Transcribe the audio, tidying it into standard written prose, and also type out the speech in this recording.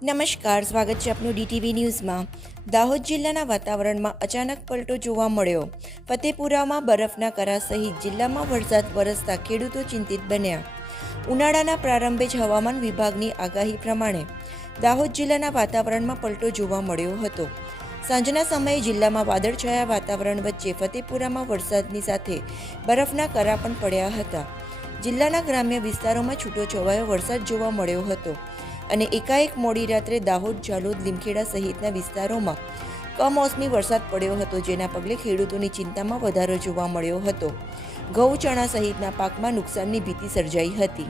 નમસ્કાર, સ્વાગત છે આપનું ડીટીવી ન્યૂઝમાં। દાહોદ જિલ્લાના વાતાવરણમાં અચાનક પલટો જોવા મળ્યો। ફતેપુરામાં બરફના કરા સહિત જિલ્લામાં વરસાદ વરસતા ખેડૂતો ચિંતિત બન્યા। ઉનાળાના પ્રારંભે જ હવામાન વિભાગની આગાહી પ્રમાણે દાહોદ જિલ્લાના વાતાવરણમાં પલટો જોવા મળ્યો હતો। સાંજના સમયે જિલ્લામાં વાદળછાયા વાતાવરણ વચ્ચે ફતેપુરામાં વરસાદની સાથે બરફના કરા પણ પડ્યા હતા। જિલ્લાના ગ્રામ્ય વિસ્તારોમાં છૂટોછવાયો વરસાદ જોવા મળ્યો હતો અને એકાએક મોડી રાત્રે દાહોદ, ઝાલોદ, લીમખેડા સહિતના વિસ્તારોમાં કમોસમી વરસાદ પડ્યો હતો, જેના પગલે ખેડૂતોની ચિંતામાં વધારો જોવા મળ્યો હતો। ઘઉં, ચણા સહિતના પાકમાં નુકસાનની ભીતિ સર્જાઈ હતી।